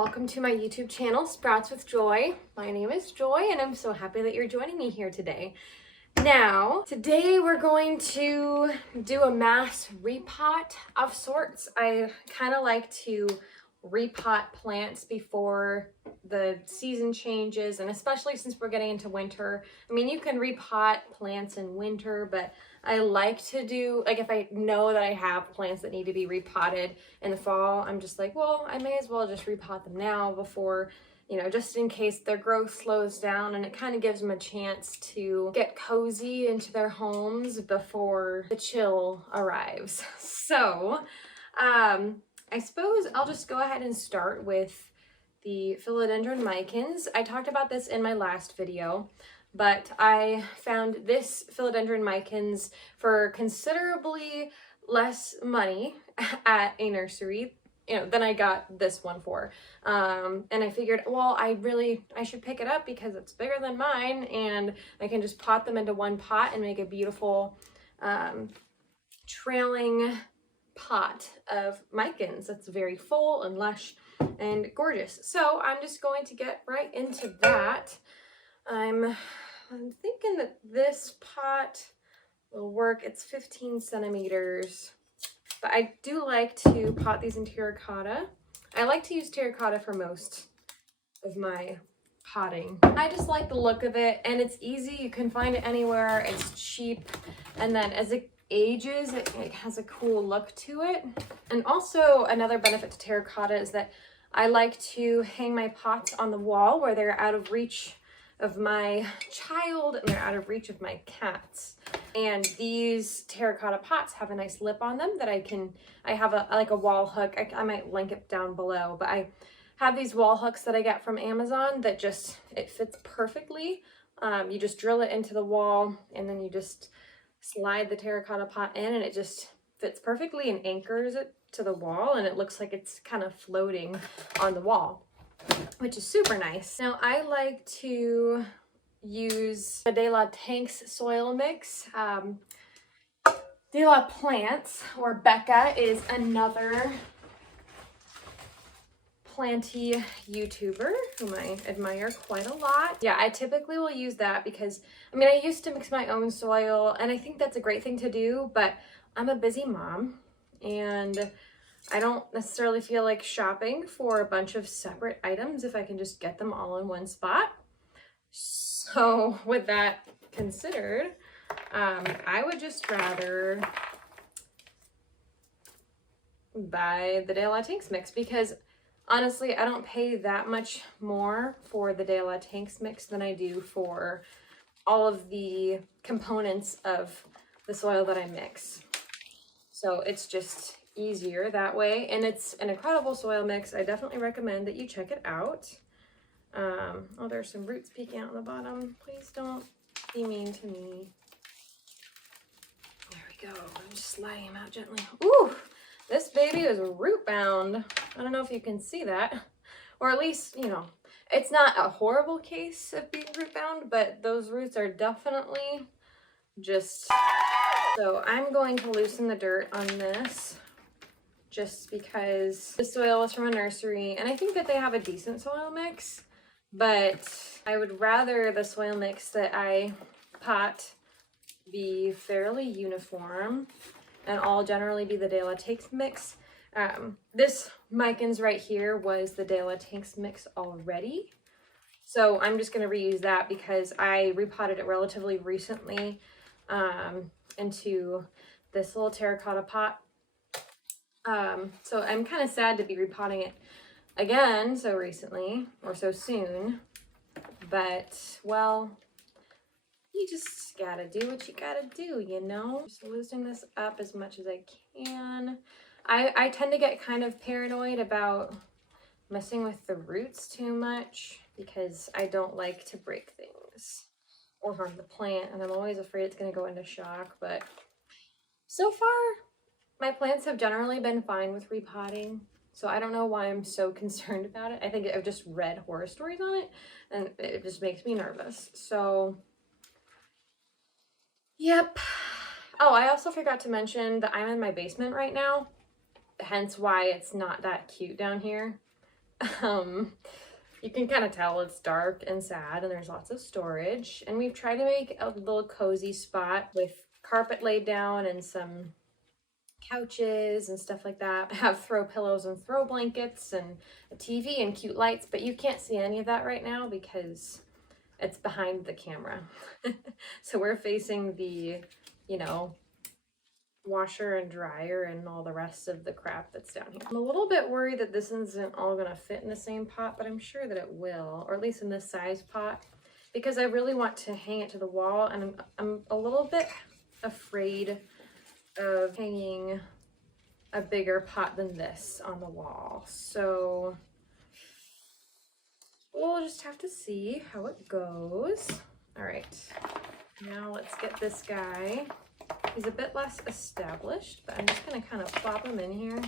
welcome to my YouTube channel, Sprouts with Joy. My name is Joy and I'm so happy that you're joining me here today. Now, today we're going to do a mass repot of sorts. I kind of like to repot plants before the season changes, and especially since we're getting into winter. I mean, you can repot plants in winter, but I like to do, like, if I know that I have plants that need to be repotted in the fall, I'm just like, well, I may as well just repot them now before, you know, just in case their growth slows down, and it kind of gives them a chance to get cozy into their homes before the chill arrives. So, I suppose I'll just go ahead and start with the Philodendron mykins. I talked about this in my last video, but I found this Philodendron mykins for considerably less money at a nursery, than I got this one for. And I figured, well, I should pick it up because it's bigger than mine, and I can just pot them into one pot and make a beautiful trailing pot of mykins that's very full and lush and gorgeous. So I'm just going to get right into that. I'm thinking that this pot will work. It's 15 centimeters, but I do like to pot these in terracotta. I like to use terracotta for most of my potting. I just like the look of it, and it's easy. You can find it anywhere. It's cheap, and then as it ages, it has a cool look to it. And also another benefit to terracotta is that I like to hang my pots on the wall where they're out of reach of my child and they're out of reach of my cats. And these terracotta pots have a nice lip on them that I have like a wall hook. I might link it down below, but I have these wall hooks that I get from Amazon that it fits perfectly. You just drill it into the wall, and then you just slide the terracotta pot in, and it just fits perfectly and anchors it to the wall, and it looks like it's kind of floating on the wall, which is super nice. Now, I like to use the De La Tank's soil mix. De La Plants, or Bekah, is another planty YouTuber whom I admire quite a lot. Yeah, I typically will use that because, I used to mix my own soil, and I think that's a great thing to do, but I'm a busy mom, and I don't necessarily feel like shopping for a bunch of separate items if I can just get them all in one spot. So with that considered, I would just rather buy the De La Tank's mix, because honestly, I don't pay that much more for the De La Tank's mix than I do for all of the components of the soil that I mix. So it's just easier that way, and it's an incredible soil mix. I definitely recommend that you check it out. Oh, there's some roots peeking out on the bottom. Please don't be mean to me. There we go. I'm just sliding them out gently. Ooh! This baby is root bound. I don't know if you can see that, or at least, it's not a horrible case of being root bound, but those roots are definitely just, so I'm going to loosen the dirt on this just because the soil was from a nursery, and I think that they have a decent soil mix, but I would rather the soil mix that I pot be fairly uniform and all generally be the De La Tank's mix. This mykins right here was the De La Tank's mix already, so I'm just going to reuse that because I repotted it relatively recently into this little terracotta pot. So I'm kind of sad to be repotting it again so recently, or so soon, but, well, you just gotta do what you gotta do, Just loosening this up as much as I can. I tend to get kind of paranoid about messing with the roots too much because I don't like to break things or harm the plant, and I'm always afraid it's gonna go into shock, but so far my plants have generally been fine with repotting, so I don't know why I'm so concerned about it. I think I've just read horror stories on it, and it just makes me nervous. So, yep. Oh, I also forgot to mention that I'm in my basement right now, hence why it's not that cute down here. You can kind of tell it's dark and sad and there's lots of storage. And we've tried to make a little cozy spot with carpet laid down and some couches and stuff like that. I have throw pillows and throw blankets and a TV and cute lights, but you can't see any of that right now because it's behind the camera. So we're facing the, you know, washer and dryer and all the rest of the crap that's down here. I'm a little bit worried that this isn't all gonna fit in the same pot, but I'm sure that it will, or at least in this size pot, because I really want to hang it to the wall, and I'm a little bit afraid of hanging a bigger pot than this on the wall. So we'll just have to see how it goes. All right, now let's get this guy. He's a bit less established, but I'm just gonna kind of plop him in here.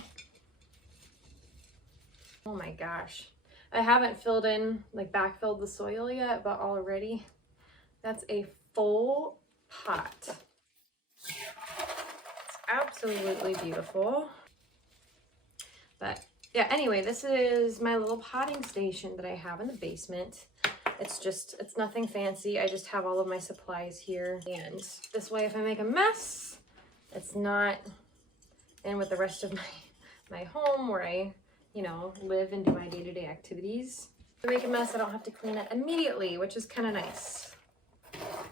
Oh my gosh. I haven't filled in, like backfilled the soil yet, but already that's a full pot. It's absolutely beautiful. But yeah, anyway, this is my little potting station that I have in the basement. It's nothing fancy. I just have all of my supplies here. And this way, if I make a mess, it's not in with the rest of my home where I, you know, live and do my day-to-day activities. If I make a mess, I don't have to clean it immediately, which is kind of nice.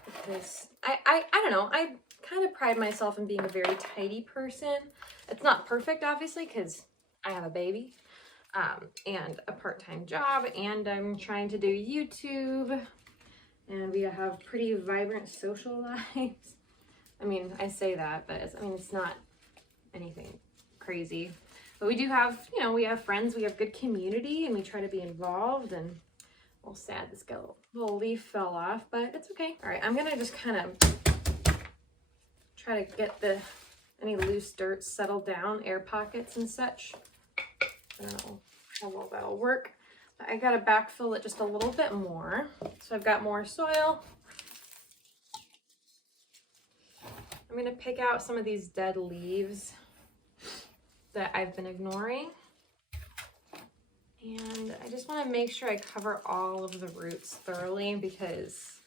Because I don't know, I kind of pride myself in being a very tidy person. It's not perfect, obviously, because I have a baby. And a part-time job, and I'm trying to do YouTube, and we have pretty vibrant social lives. I mean, I say that, but it's not anything crazy. But we do have, you know, we have friends, we have good community, and we try to be involved. And a little sad this little leaf fell off, but it's okay. All right, I'm gonna just kind of try to get any loose dirt settled down, air pockets and such. I don't know how well that'll work. I gotta backfill it just a little bit more. So I've got more soil. I'm gonna pick out some of these dead leaves that I've been ignoring. And I just wanna make sure I cover all of the roots thoroughly, because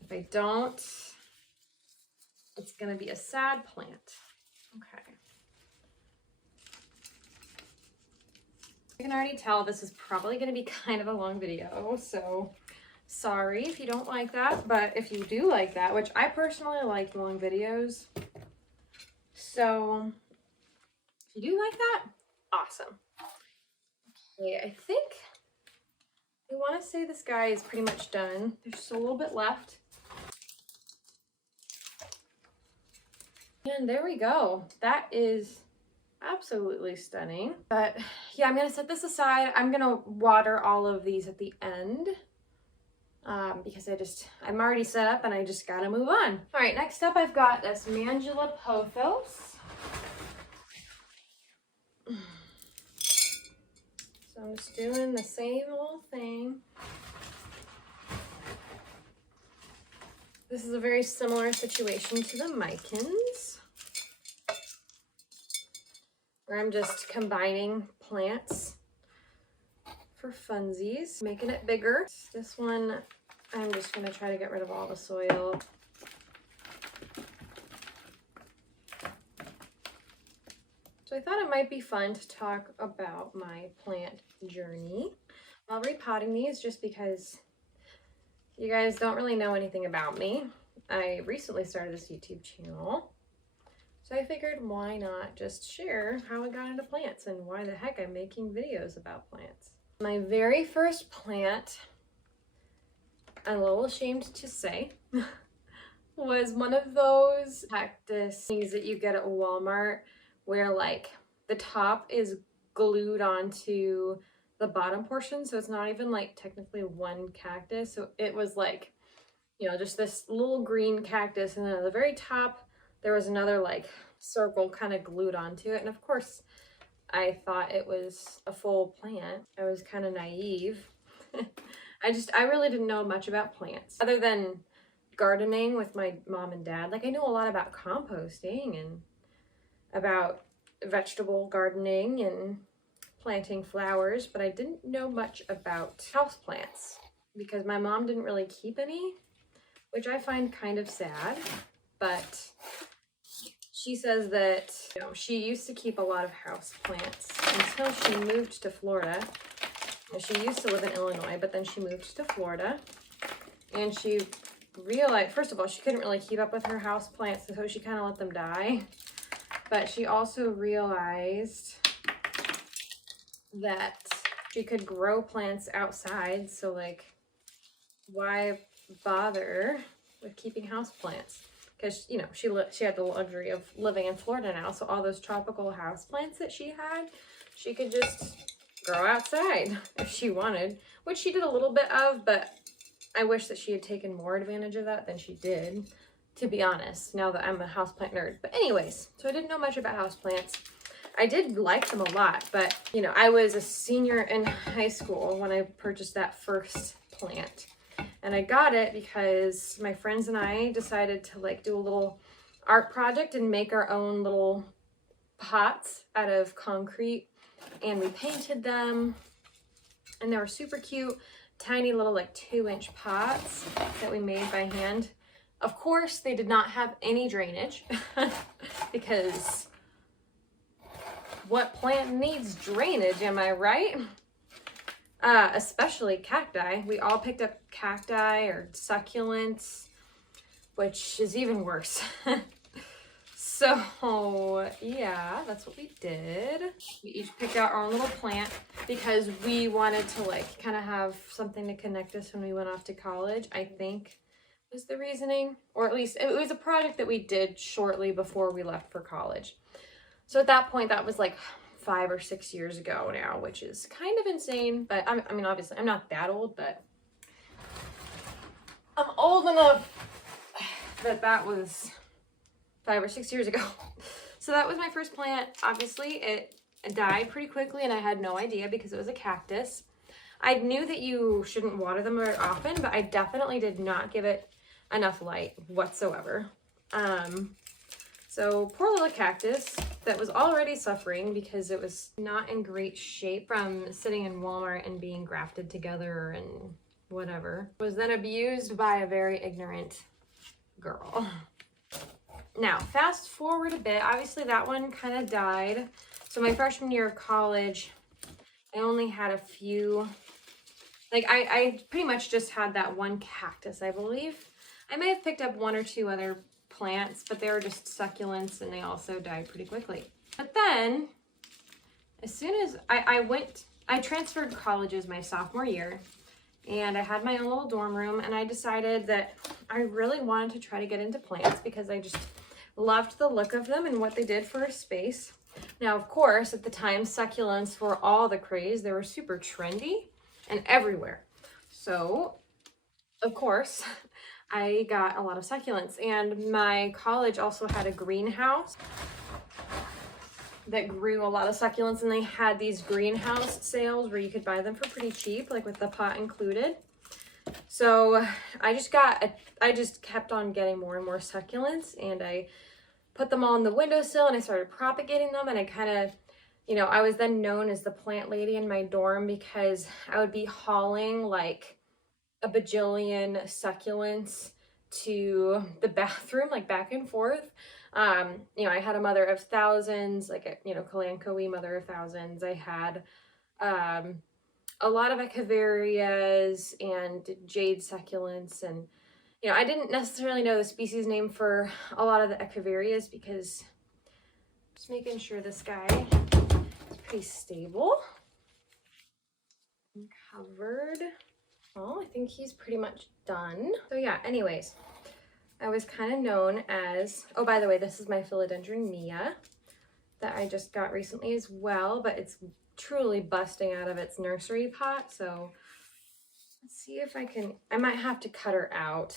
if I don't, it's gonna be a sad plant. Okay. I can already tell this is probably going to be kind of a long video, so sorry if you don't like that, but if you do like that, which I personally like long videos, so if you do like that, awesome. Okay, I think I want to say this guy is pretty much done. There's just a little bit left. And there we go. That is absolutely stunning. But yeah, I'm gonna set this aside. I'm gonna water all of these at the end because I'm already set up and I just gotta move on. All right, next up I've got this mangela pothos. So I'm just doing the same old thing. This is a very similar situation to the mykins, where I'm just combining plants for funsies, making it bigger. This one, I'm just gonna try to get rid of all the soil. So I thought it might be fun to talk about my plant journey while repotting these, just because you guys don't really know anything about me. I recently started this YouTube channel. So I figured, why not just share how I got into plants and why the heck I'm making videos about plants. My very first plant, I'm a little ashamed to say, was one of those cactus things that you get at Walmart where like the top is glued onto the bottom portion, so it's not even like technically one cactus. So it was like, you know, just this little green cactus, and then at the very top there was another like circle kind of glued onto it. And of course I thought it was a full plant. I was kind of naive. I really didn't know much about plants other than gardening with my mom and dad. Like I knew a lot about composting and about vegetable gardening and planting flowers, but I didn't know much about houseplants because my mom didn't really keep any, which I find kind of sad. But she says that, you know, she used to keep a lot of houseplants until she moved to Florida. She used to live in Illinois, but then she moved to Florida, and she realized, first of all, she couldn't really keep up with her houseplants, so she kind of let them die. But she also realized that she could grow plants outside, so like, why bother with keeping houseplants? Because, you know, she had the luxury of living in Florida now, so all those tropical houseplants that she had, she could just grow outside if she wanted, which she did a little bit of, but I wish that she had taken more advantage of that than she did, to be honest, now that I'm a houseplant nerd. But anyways, so I didn't know much about houseplants. I did like them a lot, but, you know, I was a senior in high school when I purchased that first plant. And I got it because my friends and I decided to like do a little art project and make our own little pots out of concrete, and we painted them, and they were super cute, tiny little like 2-inch pots that we made by hand. Of course, they did not have any drainage because what plant needs drainage, am I right? Especially cacti. We all picked up cacti or succulents, which is even worse. So yeah, that's what we did. We each picked out our own little plant because we wanted to like kind of have something to connect us when we went off to college, I think was the reasoning. Or at least it was a project that we did shortly before we left for college. So at that point, that was like 5 or 6 years ago now, which is kind of insane. But I mean, obviously I'm not that old, but I'm old enough that that was 5 or 6 years ago. So that was my first plant. Obviously it died pretty quickly and I had no idea because it was a cactus. I knew that you shouldn't water them very often, but I definitely did not give it enough light whatsoever. So poor little cactus that was already suffering because it was not in great shape from sitting in Walmart and being grafted together and whatever, was then abused by a very ignorant girl. Now, fast forward a bit, obviously that one kind of died. So my freshman year of college, I only had a few, like I pretty much just had that one cactus, I believe. I may have picked up 1 or 2 other plants, but they were just succulents and they also died pretty quickly. But then, as soon as I transferred colleges my sophomore year, and I had my own little dorm room, and I decided that I really wanted to try to get into plants because I just loved the look of them and what they did for a space. Now, of course, at the time, succulents were all the craze. They were super trendy and everywhere. So, of course, I got a lot of succulents, and my college also had a greenhouse that grew a lot of succulents, and they had these greenhouse sales where you could buy them for pretty cheap, like with the pot included. So I just kept on getting more and more succulents, and I put them all on the windowsill and I started propagating them, and I kind of, you know, I was then known as the plant lady in my dorm because I would be hauling like a bajillion succulents to the bathroom, like back and forth. You know, I had a mother of thousands, like a, you know, Kalanchoe mother of thousands. I had a lot of echeverias and jade succulents, and you know, I didn't necessarily know the species name for a lot of the echeverias because just making sure this guy is pretty stable and covered. Well, I think he's pretty much done. So yeah, anyways, I was kind of known as, oh, by the way, this is my Philodendron Mia that I just got recently as well, but it's truly busting out of its nursery pot. So let's see if I might have to cut her out,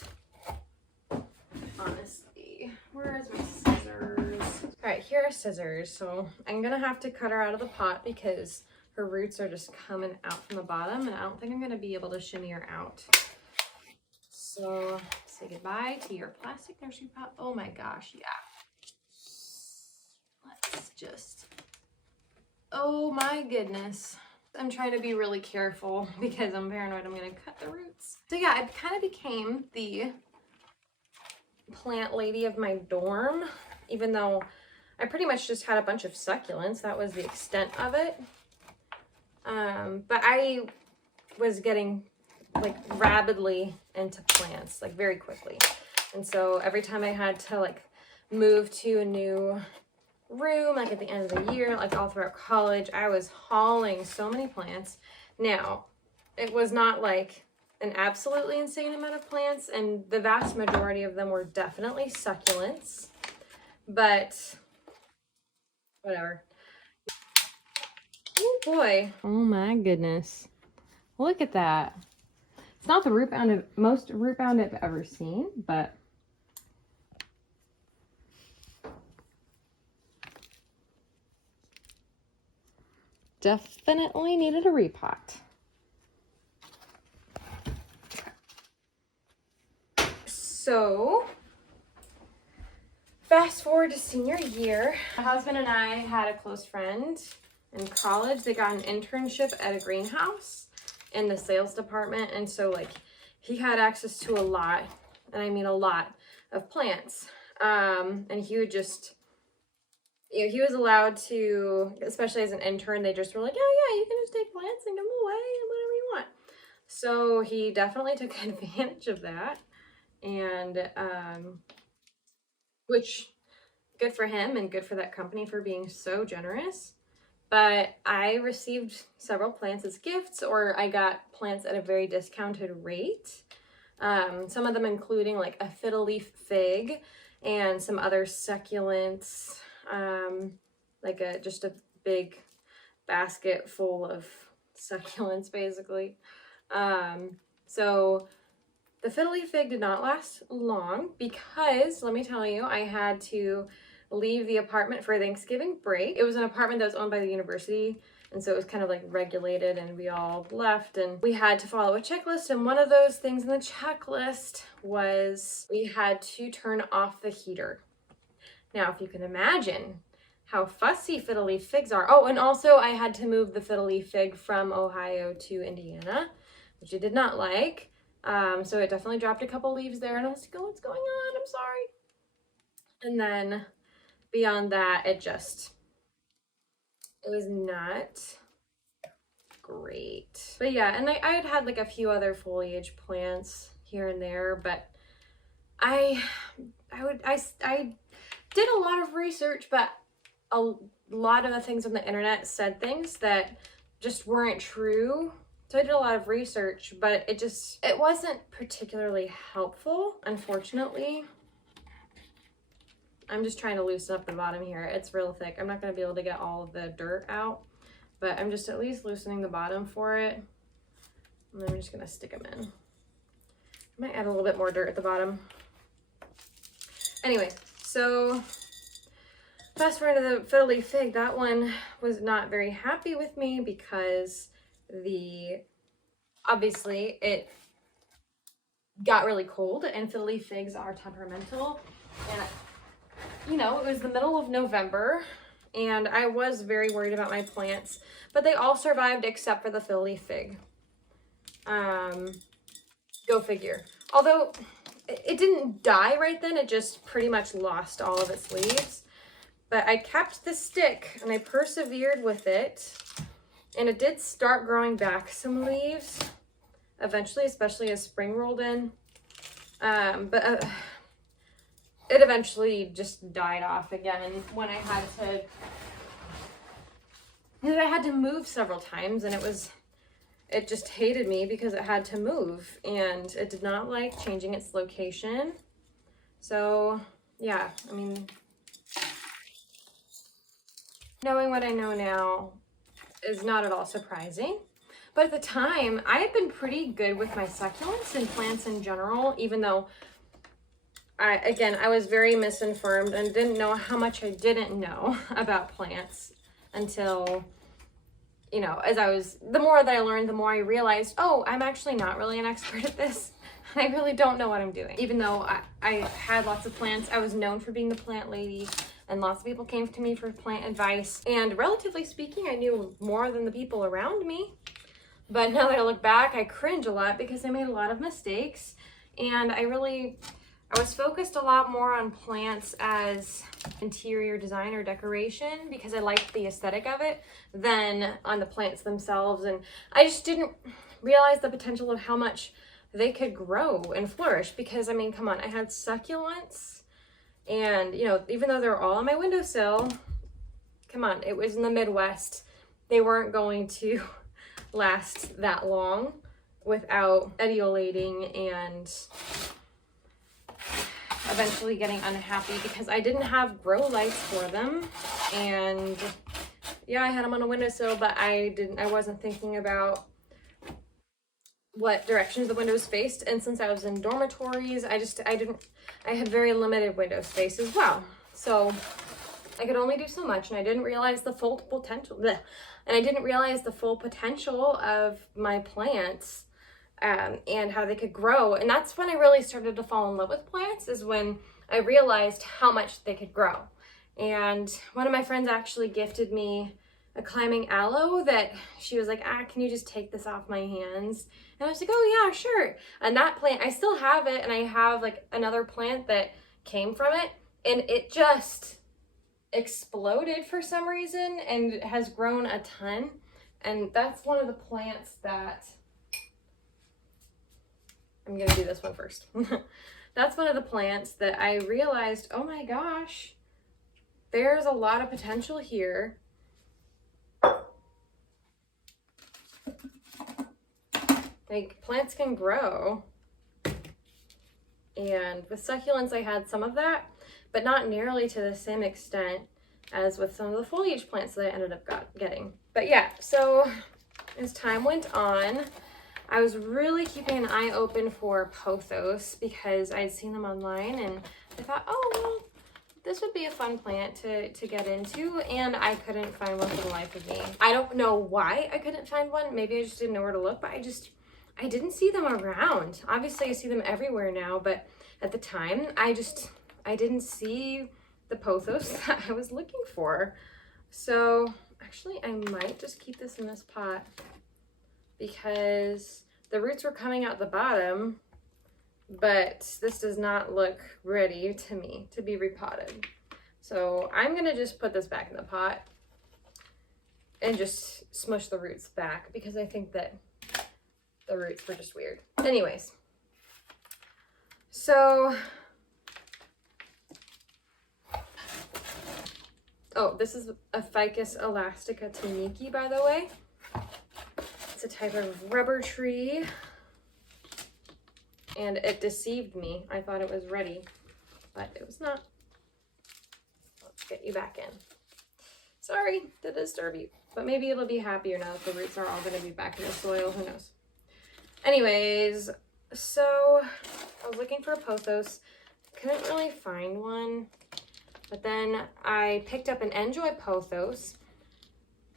honestly. Where is my scissors? All right, here are scissors. So I'm gonna have to cut her out of the pot because her roots are just coming out from the bottom, and I don't think I'm gonna be able to shimmy her out. So say goodbye to your plastic nursery pot. Oh my gosh, yeah. Let's just Oh my goodness. I'm trying to be really careful because I'm paranoid I'm gonna cut the roots. So yeah, I kind of became the plant lady of my dorm, even though I pretty much just had a bunch of succulents. That was the extent of it. But I was getting like rapidly into plants, like very quickly. And so every time I had to like move to a new room, like at the end of the year, like all throughout college, I was hauling so many plants. Now, it was not like an absolutely insane amount of plants, and the vast majority of them were definitely succulents, but whatever. Oh boy. Oh my goodness. Look at that. It's not the most root bound I've ever seen, but definitely needed a repot. So, fast forward to senior year. My husband and I had a close friend in college. They got an internship at a greenhouse in the sales department, and so like he had access to a lot, and I mean a lot, of plants. And he would just, you know, he was allowed to, especially as an intern, they just were like, oh yeah, you can just take plants and give them away and whatever you want. So he definitely took advantage of that, and which, good for him and good for that company for being so generous. But I received several plants as gifts, or I got plants at a very discounted rate. Some of them including like a fiddle leaf fig and some other succulents, like just a big basket full of succulents basically. So the fiddle leaf fig did not last long because, let me tell you, I had to leave the apartment for Thanksgiving break. It was an apartment that was owned by the university, and so it was kind of like regulated, and we all left and we had to follow a checklist, and one of those things in the checklist was we had to turn off the heater. Now, if you can imagine how fussy fiddle leaf figs are. Oh, and also I had to move the fiddle leaf fig from Ohio to Indiana, which I did not like. So it definitely dropped a couple leaves there, and I was like, oh, what's going on? I'm sorry. And then beyond that, it was not great. But yeah, and I had had like a few other foliage plants here and there, but I did a lot of research, but a lot of the things on the internet said things that just weren't true. So I did a lot of research, but it wasn't particularly helpful, unfortunately. I'm just trying to loosen up the bottom here. It's real thick. I'm not going to be able to get all of the dirt out, but I'm just at least loosening the bottom for it. And then I'm just going to stick them in. I might add a little bit more dirt at the bottom. Anyway, so fast forward to the fiddle leaf fig. That one was not very happy with me because obviously it got really cold, and fiddle leaf figs are temperamental, and you know, it was the middle of November and I was very worried about my plants, but they all survived except for the fiddle leaf fig. Go figure. Although it didn't die right then, it just pretty much lost all of its leaves. But I kept the stick and I persevered with it, and it did start growing back some leaves eventually, especially as spring rolled in. But it eventually just died off again when I had to move several times, and it just hated me because it had to move, and it did not like changing its location. So yeah, I mean, knowing what I know now is not at all surprising. But at the time, I had been pretty good with my succulents and plants in general, even though I was very misinformed and didn't know how much I didn't know about plants until, you know, the more that I learned, the more I realized, oh, I'm actually not really an expert at this. I really don't know what I'm doing. Even though I had lots of plants, I was known for being the plant lady, and lots of people came to me for plant advice. And relatively speaking, I knew more than the people around me. But now that I look back, I cringe a lot because I made a lot of mistakes. And I was focused a lot more on plants as interior design or decoration because I liked the aesthetic of it than on the plants themselves. And I just didn't realize the potential of how much they could grow and flourish because, I mean, come on, I had succulents and, you know, even though they're all on my windowsill, come on, it was in the Midwest. They weren't going to last that long without etiolating and eventually getting unhappy because I didn't have grow lights for them. And yeah, I had them on a windowsill, but I wasn't thinking about what directions the windows faced. And since I was in dormitories, I had very limited window space as well. So I could only do so much, and I didn't realize the full potential. And I didn't realize the full potential of my plants and how they could grow. And that's when I really started to fall in love with plants, is when I realized how much they could grow. And one of my friends actually gifted me a climbing aloe that she was like, can you just take this off my hands? And I was like, oh yeah, sure. And that plant, I still have it, and I have like another plant that came from it, and it just exploded for some reason and has grown a ton. And that's one of the plants that I'm gonna do this one first. That's one of the plants that I realized, oh my gosh, there's a lot of potential here. Like, plants can grow. And with succulents, I had some of that, but not nearly to the same extent as with some of the foliage plants that I ended up getting. But yeah, so as time went on, I was really keeping an eye open for pothos because I'd seen them online, and I thought, oh, well, this would be a fun plant to get into, and I couldn't find one for the life of me. I don't know why I couldn't find one. Maybe I just didn't know where to look, but I didn't see them around. Obviously, I see them everywhere now, but at the time, I didn't see the pothos that I was looking for. So actually, I might just keep this in this pot because the roots were coming out the bottom, but this does not look ready to me to be repotted. So I'm gonna just put this back in the pot and just smush the roots back because I think that the roots were just weird. Anyways, so, oh, this is a Ficus elastica taniki, by the way. It's a type of rubber tree, and it deceived me. I thought it was ready, but it was not. Let's get you back in. Sorry to disturb you, but maybe it'll be happier now that the roots are all going to be back in the soil. Who knows? Anyways, so I was looking for a pothos. Couldn't really find one, but then I picked up an enjoy pothos,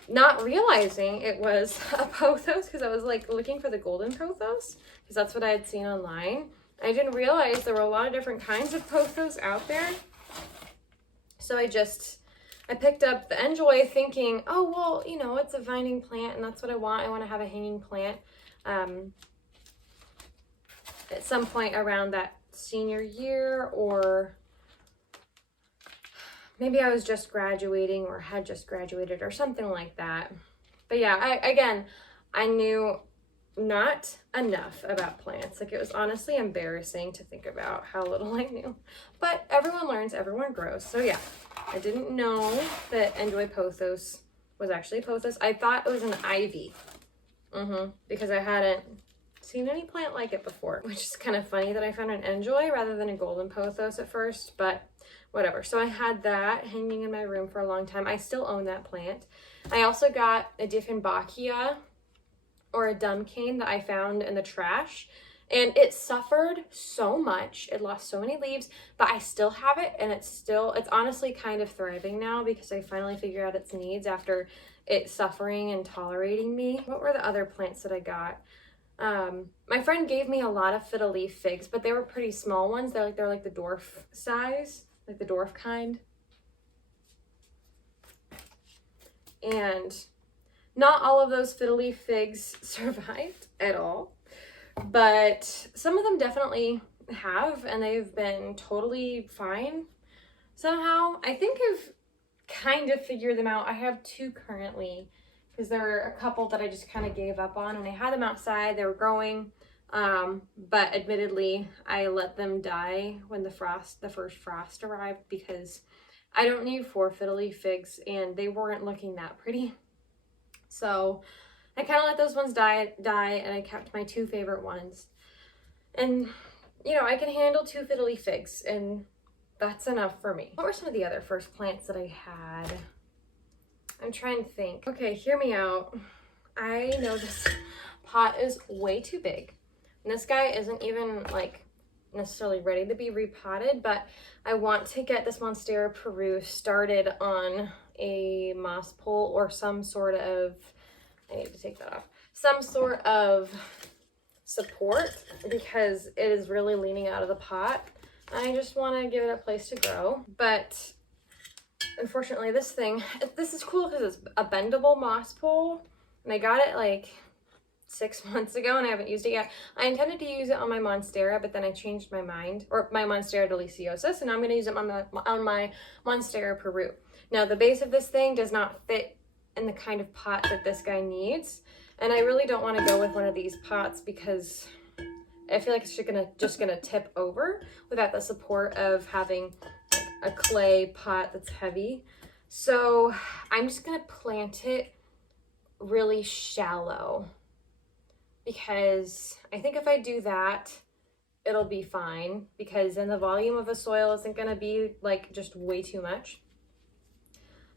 not realizing it was a pothos because I was like looking for the golden pothos because that's what I had seen online. I didn't realize there were a lot of different kinds of pothos out there. So I picked up the enjoy thinking, oh, well, you know, it's a vining plant and that's what I want. I want to have a hanging plant at some point around that senior year, or maybe I was just graduating or had just graduated or something like that. But yeah, I knew not enough about plants. Like, it was honestly embarrassing to think about how little I knew. But everyone learns, everyone grows. So yeah, I didn't know that enjoy pothos was actually a pothos. I thought it was an ivy. Because I hadn't seen any plant like it before, which is kind of funny that I found an enjoy rather than a golden pothos at first, but whatever. So I had that hanging in my room for a long time. I still own that plant. I also got a Dieffenbachia, or a dumb cane, that I found in the trash, and it suffered so much. It lost so many leaves, but I still have it, and it's honestly kind of thriving now because I finally figured out its needs after it suffering and tolerating me. What were the other plants that I got? My friend gave me a lot of fiddle leaf figs, but they were pretty small ones. They're like the dwarf size, like the dwarf kind. and not all of those fiddly figs survived at all, but some of them definitely have, and they've been totally fine somehow. I think I've kind of figured them out. I have two currently, because there are a couple that I just kind of gave up on, and I had them outside, they were growing, but admittedly I let them die when the first frost arrived, because I don't need 4 fiddly figs and they weren't looking that pretty. So I kind of let those ones die, and I kept my 2 favorite ones. And you know, I can handle 2 fiddly figs, and that's enough for me. What were some of the other first plants that I had? I'm trying to think. Okay, hear me out. I know this pot is way too big. And this guy isn't even like necessarily ready to be repotted, but I want to get this Monstera Peru started on a moss pole or some sort of, I need to take that off, some sort of support, because it is really leaning out of the pot. I just want to give it a place to grow. But unfortunately this is cool because it's a bendable moss pole, and I got it like 6 months ago and I haven't used it yet. I intended to use it on my Monstera, but then I changed my mind, or my Monstera deliciosa, and I'm going to use it on my Monstera Peru. Now the base of this thing does not fit in the kind of pot that this guy needs, and I really don't want to go with one of these pots because I feel like it's just gonna tip over without the support of having a clay pot that's heavy. So I'm just gonna plant it really shallow, because I think if I do that, it'll be fine, because then the volume of the soil isn't gonna be like just way too much.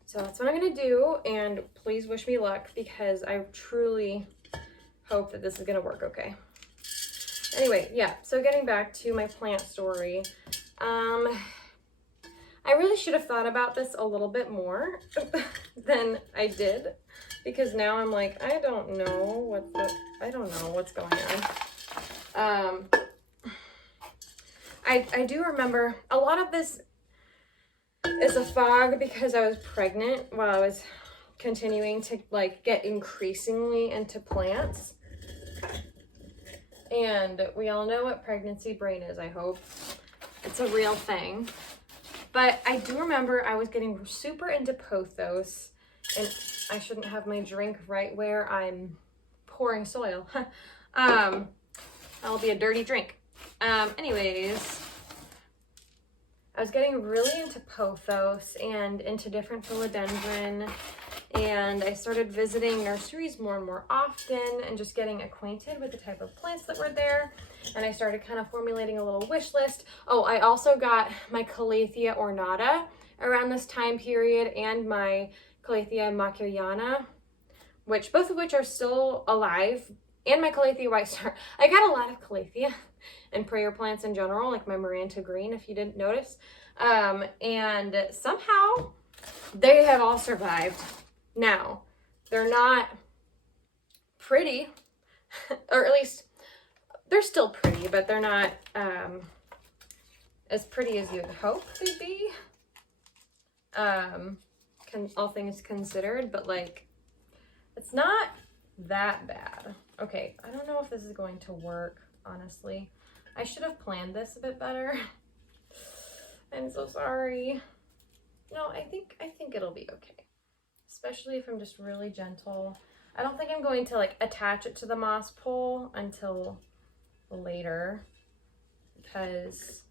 So that's what I'm gonna do, and please wish me luck, because I truly hope that this is gonna work okay. Anyway, yeah, so getting back to my plant story, I really should have thought about this a little bit more than I did, because now I'm like, I don't know what's going on. I do remember a lot of this is a fog because I was pregnant while I was continuing to like get increasingly into plants. And we all know what pregnancy brain is, I hope. It's a real thing. But I do remember I was getting super into pothos, and I shouldn't have my drink right where I'm pouring soil. That'll be a dirty drink. Anyways, I was getting really into pothos and into different philodendron, and I started visiting nurseries more and more often and just getting acquainted with the type of plants that were there. And I started kind of formulating a little wish list. Oh, I also got my Calathea ornata around this time period, and my Calathea macuyana, both of which are still alive, and my Calathea white star. I got a lot of Calathea and prayer plants in general, like my Maranta green, if you didn't notice. And somehow they have all survived. Now, they're not pretty, or at least they're still pretty, but they're not as pretty as you'd hope they'd be, all things considered, but like, it's not that bad. Okay, I don't know if this is going to work, honestly. I should have planned this a bit better. I'm so sorry. No, I think it'll be okay. Especially if I'm just really gentle. I don't think I'm going to like attach it to the moss pole until later, because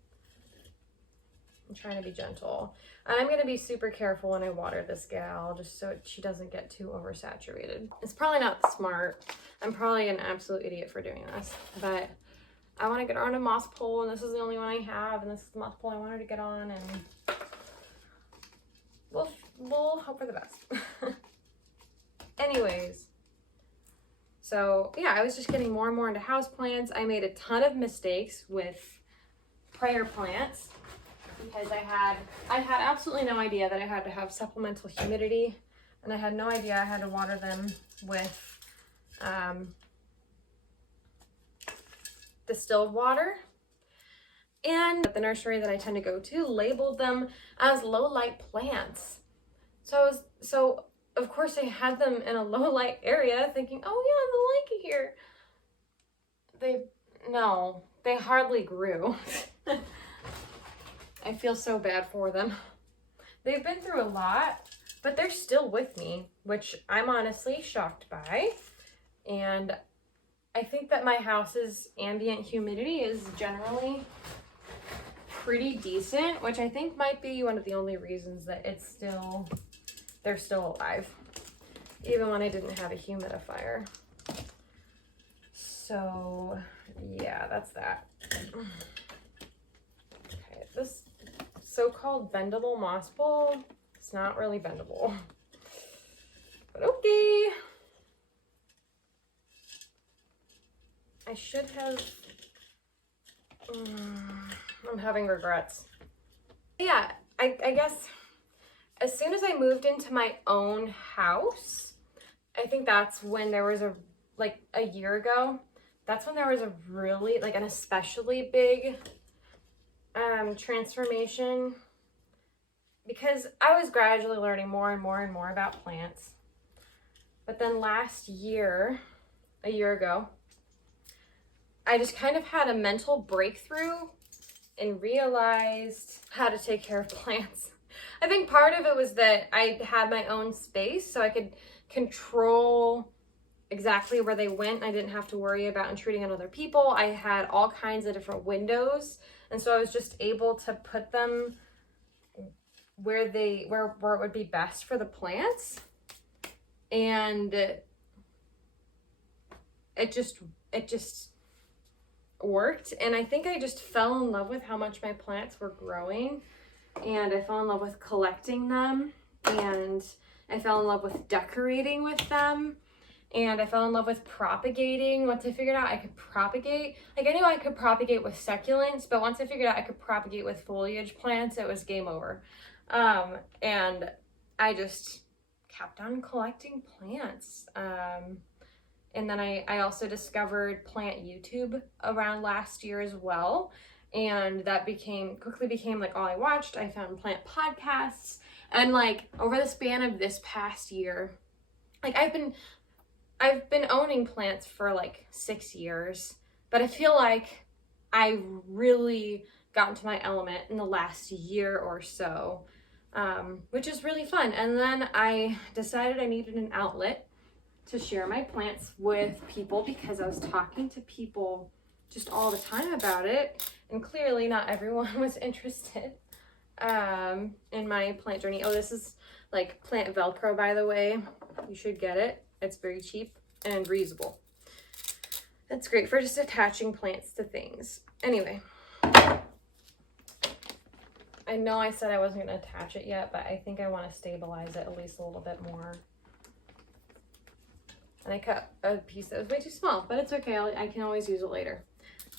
I'm trying to be gentle. I'm going to be super careful when I water this gal, just so she doesn't get too oversaturated. It's probably not smart. I'm probably an absolute idiot for doing this, but I want to get her on a moss pole, and this is the only one I have, and this is the moss pole I want her to get on, and we'll hope for the best. Anyways, so yeah, I was just getting more and more into houseplants. I made a ton of mistakes with prayer plants because I had absolutely no idea that I had to have supplemental humidity, and I had no idea I had to water them with distilled water. And the nursery that I tend to go to labeled them as low light plants. So of course, I had them in a low light area thinking, oh yeah, the light here. No, they hardly grew. I feel so bad for them. They've been through a lot, but they're still with me, which I'm honestly shocked by. And I think that my house's ambient humidity is generally pretty decent, which I think might be one of the only reasons that they're still alive, even when I didn't have a humidifier. So yeah, that's that. Okay, this so-called bendable moss bowl, it's not really bendable, but okay. I should have, I'm having regrets. Yeah, I guess as soon as I moved into my own house, I think that's when there was like a year ago, that's when there was a really, like an especially big transformation, because I was gradually learning more and more and more about plants. But then last year, a year ago, I just kind of had a mental breakthrough and realized how to take care of plants. I think part of it was that I had my own space, so I could control exactly where they went. I didn't have to worry about intruding on other people. I had all kinds of different windows, and so I was just able to put them where it would be best for the plants. And it just worked. And I think I just fell in love with how much my plants were growing, and I fell in love with collecting them, and I fell in love with decorating with them, and I fell in love with propagating. Once I figured out I could propagate, like I knew I could propagate with succulents, but once I figured out I could propagate with foliage plants, it was game over. And I just kept on collecting plants. And then I also discovered plant YouTube around last year as well. And that quickly became like all I watched. I found plant podcasts, and like over the span of this past year, like I've been owning plants for like 6 years, but I feel like I really got into my element in the last year or so, which is really fun. And then I decided I needed an outlet to share my plants with people, because I was talking to people just all the time about it, and clearly not everyone was interested in my plant journey. Oh, this is like plant Velcro, by the way. You should get it. It's very cheap and reusable. It's great for just attaching plants to things. Anyway, I know I said I wasn't going to attach it yet, but I think I want to stabilize it at least a little bit more. And I cut a piece that was way too small, but it's okay. I can always use it later.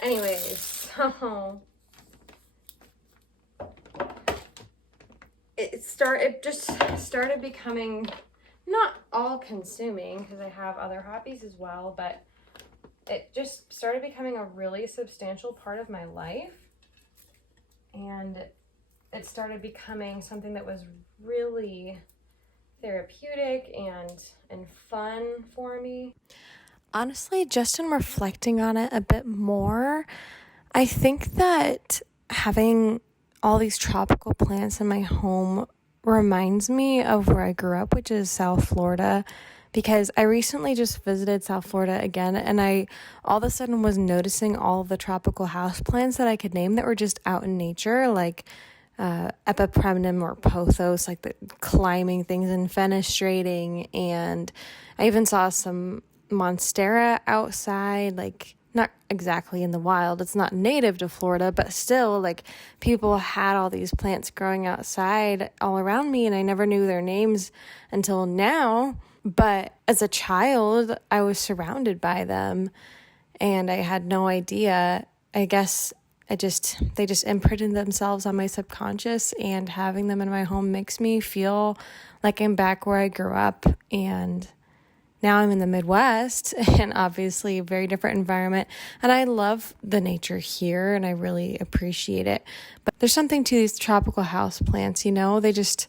Anyways, so it just started becoming not all consuming, because I have other hobbies as well, but it just started becoming a really substantial part of my life. And it started becoming something that was really therapeutic and fun for me. Honestly, just in reflecting on it a bit more, I think that having all these tropical plants in my home reminds me of where I grew up, which is South Florida, because I recently just visited South Florida again, and I all of a sudden was noticing all of the tropical houseplants that I could name that were just out in nature, like epipremnum or pothos, like the climbing things and fenestrating. And I even saw some Monstera outside, like not exactly in the wild. It's not native to Florida, but still, like, people had all these plants growing outside all around me, and I never knew their names until now. But as a child, I was surrounded by them, and I had no idea. I guess they just imprinted themselves on my subconscious, and having them in my home makes me feel like I'm back where I grew up. And now I'm in the Midwest, and obviously a very different environment, and I love the nature here and I really appreciate it. But there's something to these tropical house plants, they just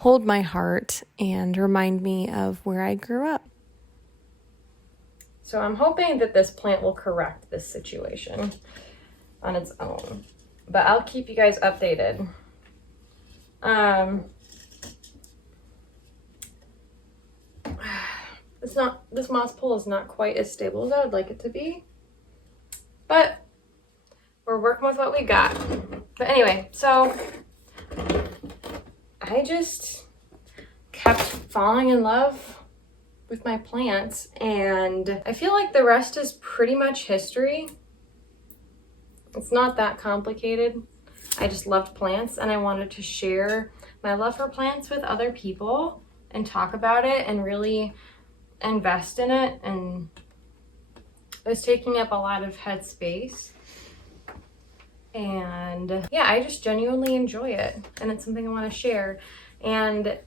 hold my heart and remind me of where I grew up. So I'm hoping that this plant will correct this situation on its own, but I'll keep you guys updated. This moss pole is not quite as stable as I would like it to be, but we're working with what we got. But anyway, so I just kept falling in love with my plants, and I feel like the rest is pretty much history. It's not that complicated. I just loved plants, and I wanted to share my love for plants with other people and talk about it and really invest in it, and it was taking up a lot of headspace. And yeah, I just genuinely enjoy it, and it's something I want to share. And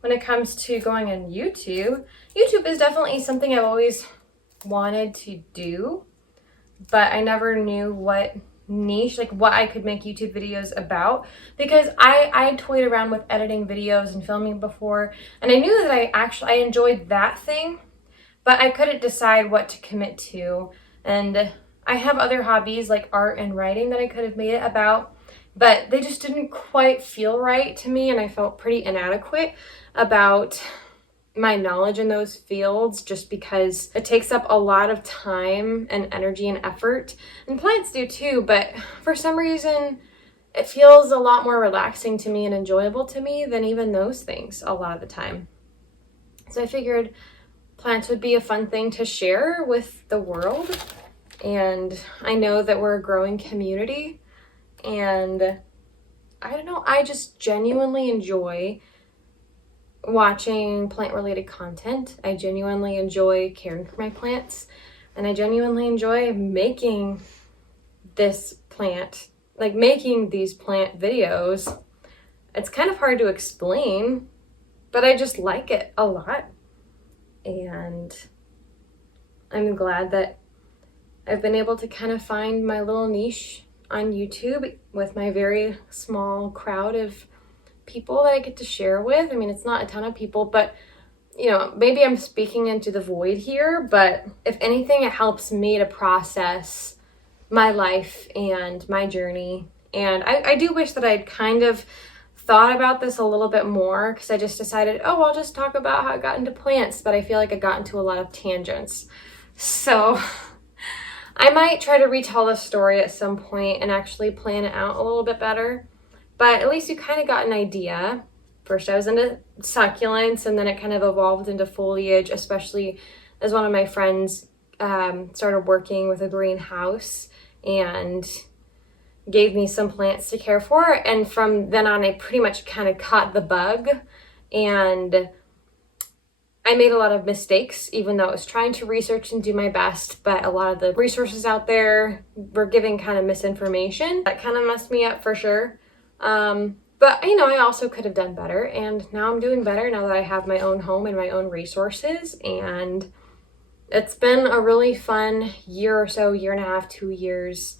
when it comes to going on YouTube is definitely something I've always wanted to do, but I never knew what niche, like what I could make YouTube videos about, because I toyed around with editing videos and filming before, and I knew that I enjoyed that thing, but I couldn't decide what to commit to. And I have other hobbies like art and writing that I could have made it about, but they just didn't quite feel right to me, and I felt pretty inadequate about my knowledge in those fields, just because it takes up a lot of time and energy and effort, and plants do too, but for some reason it feels a lot more relaxing to me and enjoyable to me than even those things a lot of the time. So I figured plants would be a fun thing to share with the world, and I know that we're a growing community, and I don't know, I just genuinely enjoy watching plant-related content. I genuinely enjoy caring for my plants, and I genuinely enjoy making these plant videos. It's kind of hard to explain, but I just like it a lot, and I'm glad that I've been able to kind of find my little niche on YouTube with my very small crowd of people that I get to share with. I mean, it's not a ton of people, but you know, maybe I'm speaking into the void here, but if anything, it helps me to process my life and my journey. And I do wish that I'd kind of thought about this a little bit more, because I just decided, oh, I'll just talk about how I got into plants, but I feel like I got into a lot of tangents. So I might try to retell this story at some point and actually plan it out a little bit better. But at least you kind of got an idea. First I was into succulents, and then it kind of evolved into foliage, especially as one of my friends started working with a greenhouse and gave me some plants to care for. And from then on, I pretty much kind of caught the bug, and I made a lot of mistakes, even though I was trying to research and do my best, but a lot of the resources out there were giving kind of misinformation. That kind of messed me up for sure. But you know, I also could have done better, and now I'm doing better now that I have my own home and my own resources. And it's been a really fun year or so, year and a half, 2 years,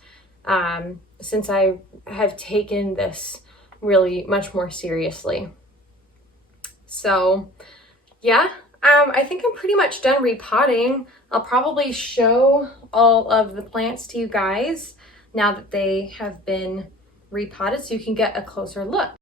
since I have taken this really much more seriously. So yeah, I think I'm pretty much done repotting. I'll probably show all of the plants to you guys now that they have been repotted, so you can get a closer look.